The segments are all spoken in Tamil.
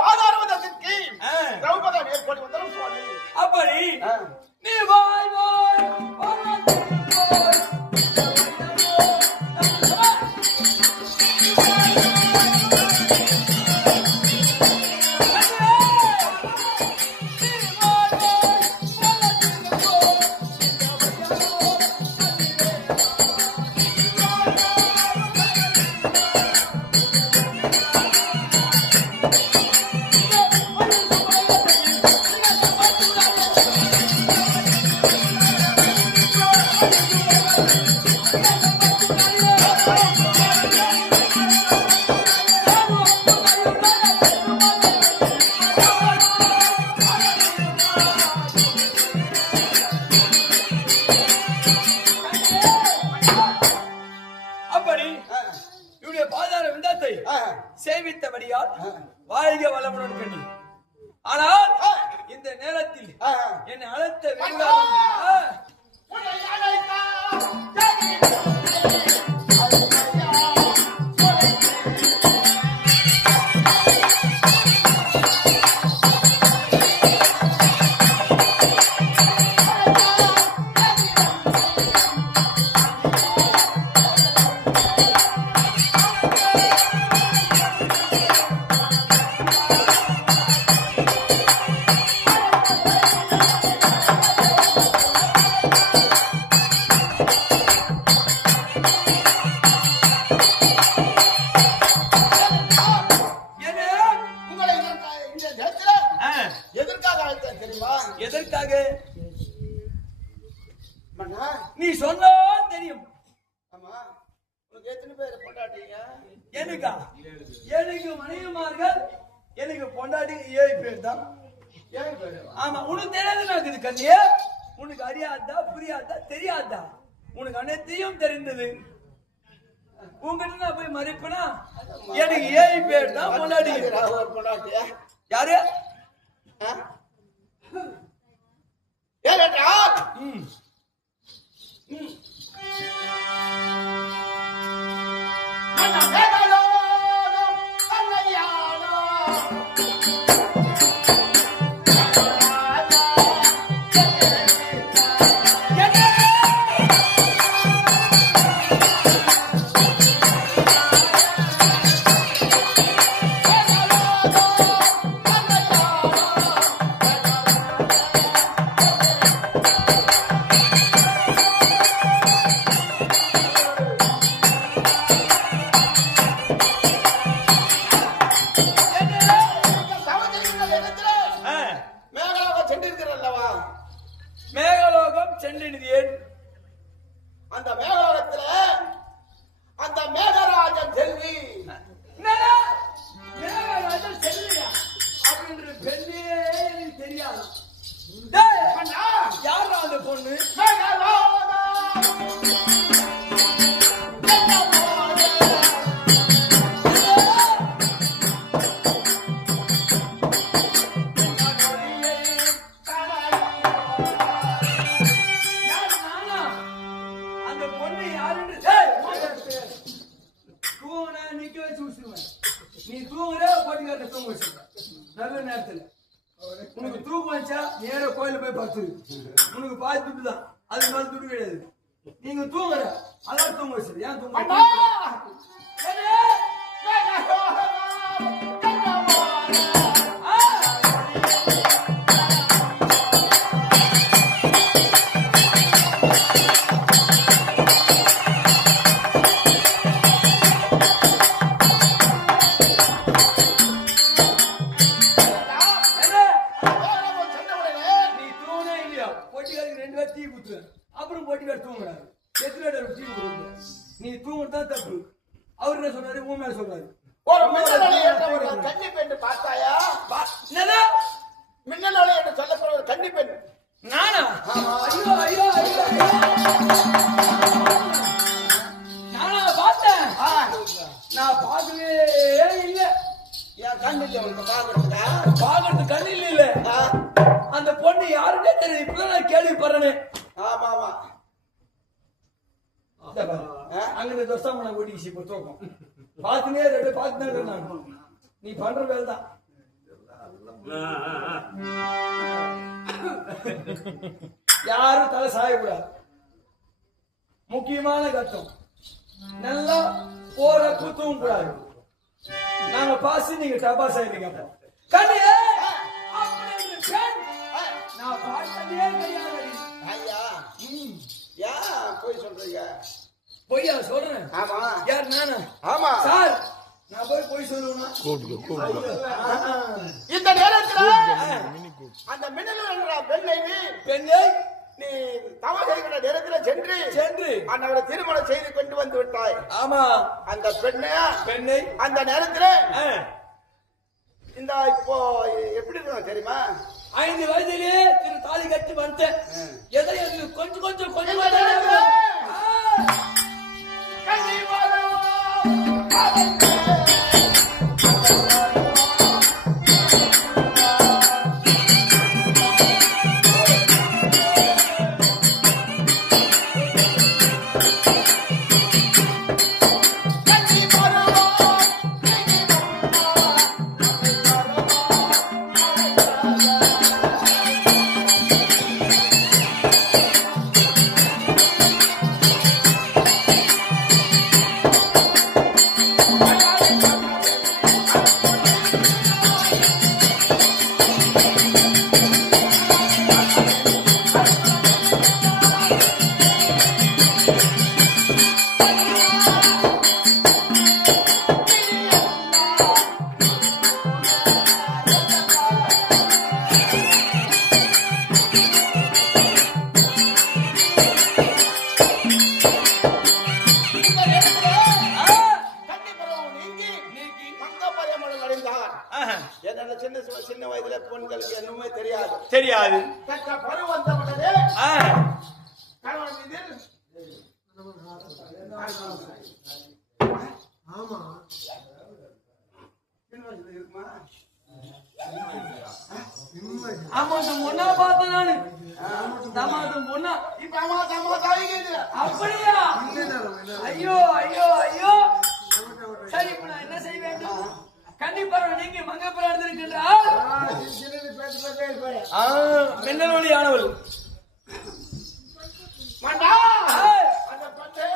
பாதாரவதற்கு திரௌபதி ஏற்படி வந்தாலும் சுவாமி அப்படி நீ வாய் வாய் சேவித்தபடியால் வாழ்க வளமுடன் கண்ணி. ஆனால் இந்த நேரத்தில் என்னை அழைத்த எதற்காக நீ சொன்னா தெரியும். எனக்கா எனக்கு மனைவிமார்கள் எனக்கு பொண்டாட்டி 7 பேர் தான். ஆமா உனக்கு தெரியாது கண்ணியே. உனக்கு அறியாதா புரியாதா தெரியாதா? உனக்கு அனைத்தையும் தெரிந்தது. உங்ககிட்ட நான் போய் மறைப்பனா? எனக்கு 7 பேர் தான் பொண்டாட்டி. யாரு மேகலோகம் சென்றினது ஏன்? அந்த மேகலோகத்துல அந்த மேகராஜன் செல்வி மேகராஜன் செல்வியா அப்படின்ற பெண்ணே எனக்கு தெரியாது. யாரா அந்த பொண்ணு? நீ தூங்குற போட்டிக்கார தூங்க வச்சுக்க. நல்ல நேரத்துல உனக்கு தூக்கம் வச்சா நேர கோயில போய் பார்த்து உனக்கு பாதி துட்டு தான். அது மேல துட்டு கிடையாது. நீங்க தூங்குற அதான் தூங்க வச்சு. ஏன் தூங்க அப்புறம் போட்டிக்கார் தூங்குறாரு. நீ தூங்குறதான் தப்பு. அவரு என்ன சொல்றாரு? உன் மேல சொல்றாரு. கன்னி பெண் பார்த்தாயா? மின்னல் என்று சொல்லப்படுற ஒரு கன்னி பெண் நானா? நானா பார்த்தேன்? நான் பார்க்கவே இல்லை. என் கண்ணு இல்லை. உனக்கு பாக்குறது கண்ணு இல்ல. அந்த பொண்ணு யாருன்னே தெரியும். இப்பதான் நான் கேள்விப்படுறேன். ஆமா ஆமா. அங்க தோசை ஓடிச்சு. இப்போ தூக்கம் பார்த்துனே பார்த்துனே நீ பண்ற வேலை தான். யாரும் தலை சாயக்கூடாது. முக்கியமான கட்டம். நல்லா போற குத்தவும் கூடாது. நாங்க பாசி நீங்க டபாஸ் ஆயிடுங்க. கண்ணியே நான் பார்த்ததே கிடையாது. ஐயா ஏன் போய் சொல்றீங்க? பொய்யா சொல்றேன்? ஆமா. யார் நானா? ஆமா சார். நான் போய் சொல்லுவேனா? இந்த நேரத்துல அந்த மின்னல் என்ற பெண்ணை நீ தவறு செய்கிற நேரத்தில் சென்று அவரை திருமணம் செய்து கொண்டு வந்து விட்டாய். ஆமா. அந்த பெண்ணை அந்த நேரத்தில் இந்த இப்போ எப்படி இருக்கும் தெரியுமா? 5 வயதிலே திரு தாலி கட்டி வந்தேன். எதை கொஞ்சம் சின்ன வயதுல பெண்களுக்கு என்னமே தெரியாது. பருவம் வந்த உடனே கணவன் மீது ஆமா இருக்குமா? ஆமாட்டும் பொண்ணா பார்த்தேன் நானு. தமாட்டும் பொண்ணா இப்ப அம்மா தம்மா தாய்க்குது. அப்படியா? ஐயோ ஐயோ ஐயோ. சரி இப்ப நான் என்ன செய்ய வேண்டும்? கண்டிப்பா நீங்க மங்கப்பெற இருந்திருக்கின்றால் மின்னல் ஒளி ஆனவள் மண்டா அந்த பட்டு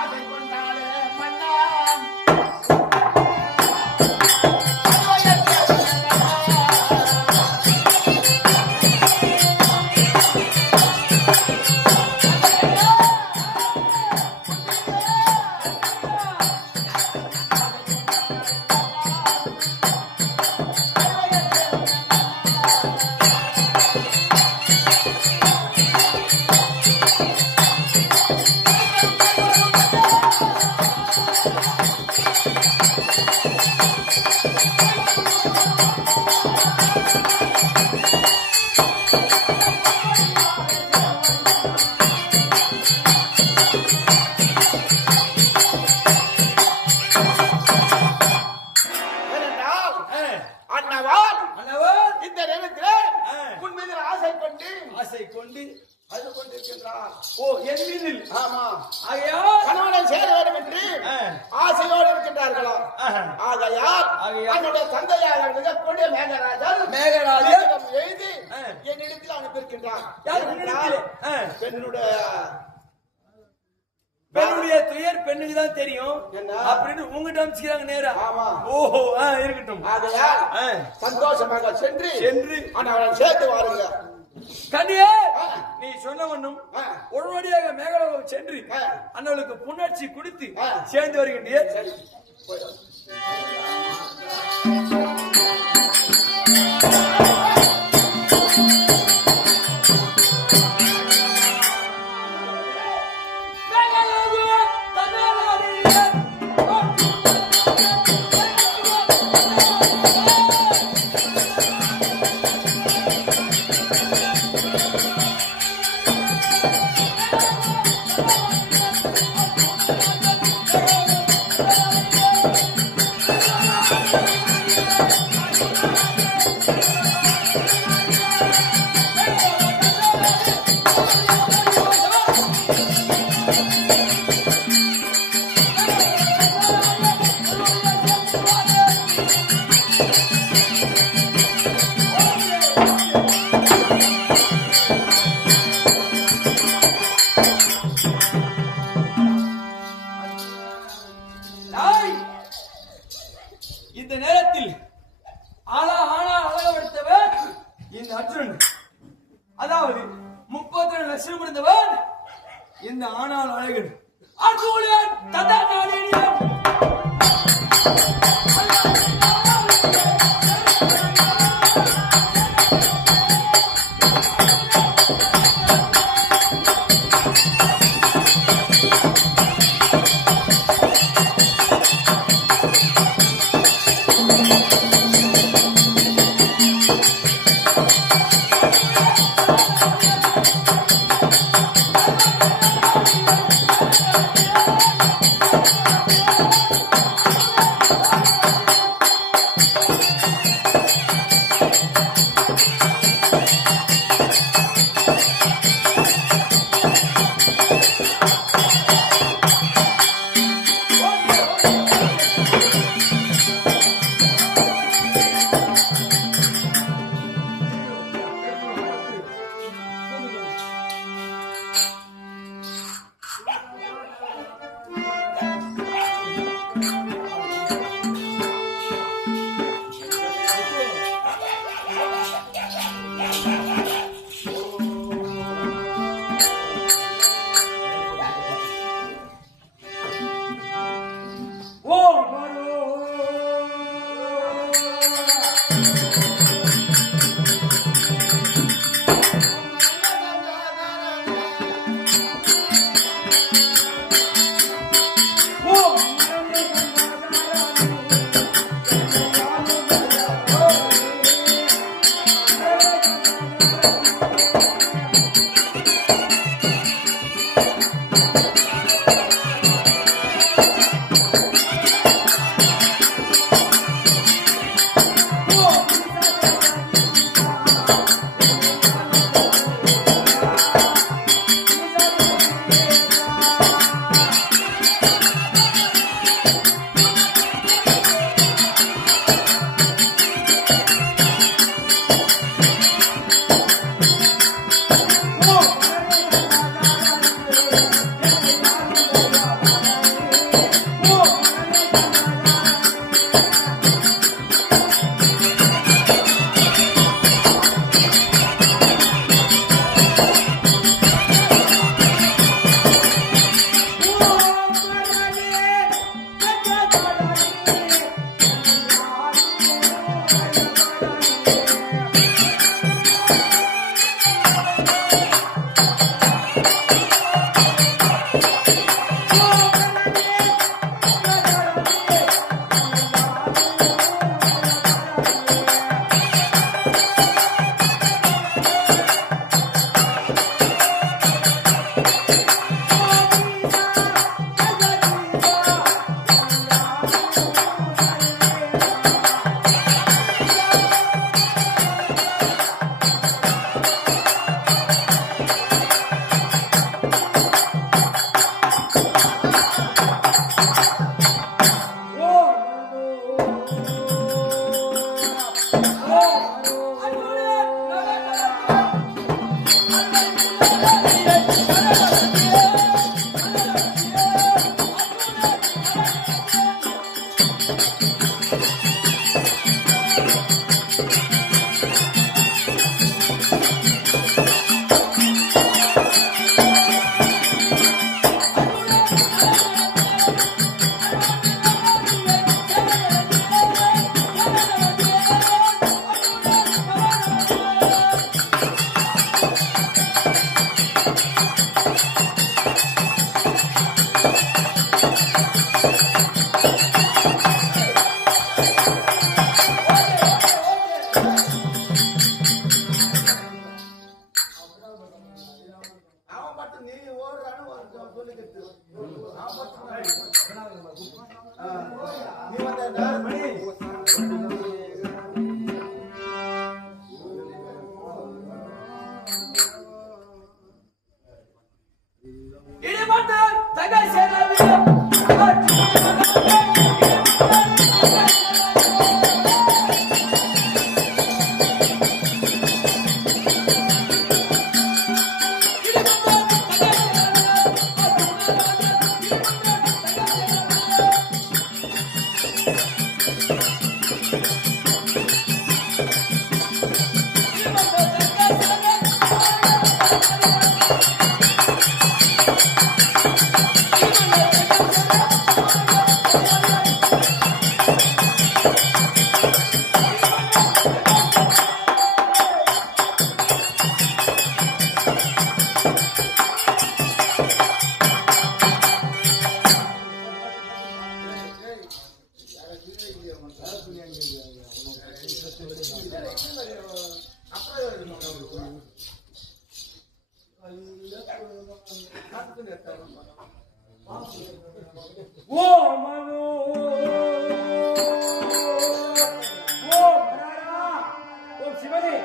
ஆசை கொண்டாலே மண்டா ஆசையோடு இருக்கின்றார்களா? ஆகையால் என்னுடைய தந்தையார் மிகக்கூடிய மேகராஜர் எழுதி என்னிடத்தில் அனுப்பியிருக்கின்றார். பெண்ணுடைய துயர் பெண்ணுக்கு தான் தெரியும் அப்படின்னு உங்ககிட்ட அமைச்சுக்கிறாங்க நேரா. ஓஹோ இருக்கட்டும். ஆகையால் சந்தோஷமாக சென்று அவரை சேர்த்து வாருங்க. கண்ணியே நீ சொன்ன ஒண்ணும் உடனடியாக மேகலோகம் சென்று அண்ணனுக்கு புணர்ச்சி கொடுத்து சேர்ந்து வருகின்றேன். Thank you. இந்த நேரத்தில் ஆனா அழகப்படுத்தவன் இந்த அர்ஜுனன். அதாவது 32 லட்சம் இருந்தவன் இந்த ஆனால் அழகன் அர்ஜுனன் ததாநாடியன். Thank you. ஓ மனோ ஓ மராரா ஓ சிவனே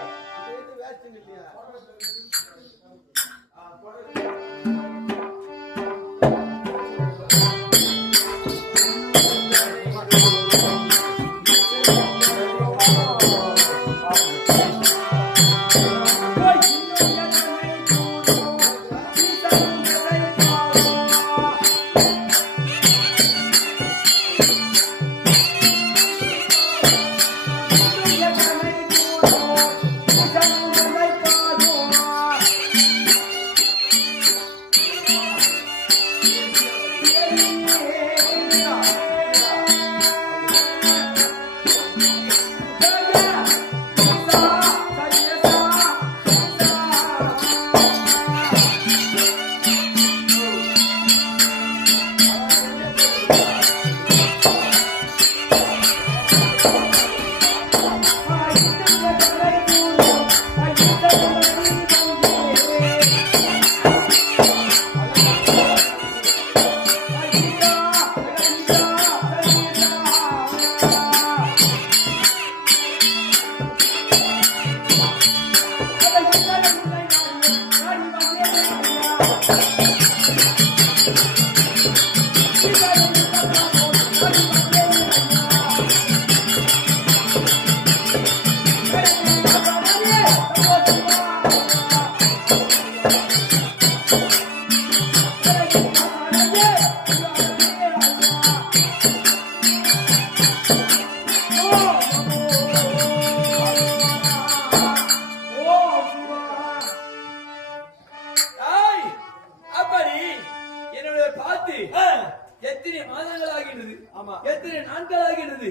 எத்தனை மாதங்கள் ஆகின்றது? ஆமா, எத்தனை நாட்கள் ஆகின்றது?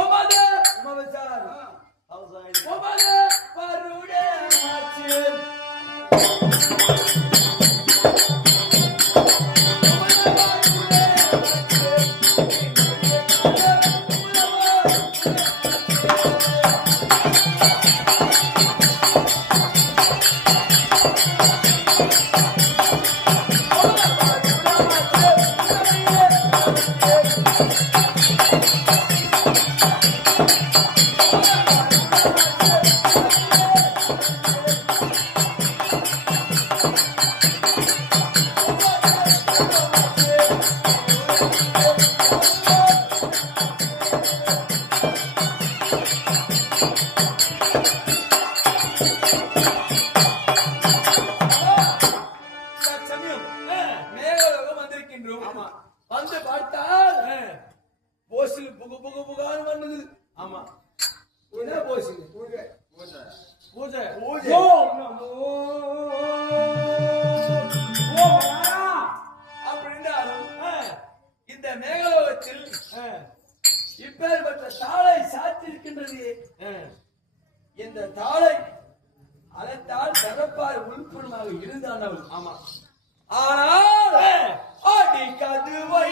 ஒன்பது சார் ஒன்பது பருடே மாச்சு வந்து பார்த்தால் போசில் புகு புகு புகான்னு வந்தது. ஆமா, என்ன போசில்? பூஜை பூஜை பூஜை. அப்படின்றாலும் இந்த மேகலோகத்தில் இப்பேற்பட்ட தாளை சாத்திருக்கின்றது. இந்த தாளை அழைத்தால் தகப்பார் உள்புணமாக இருந்தானவள். ஆமா, ஆனால் அடி கதுவை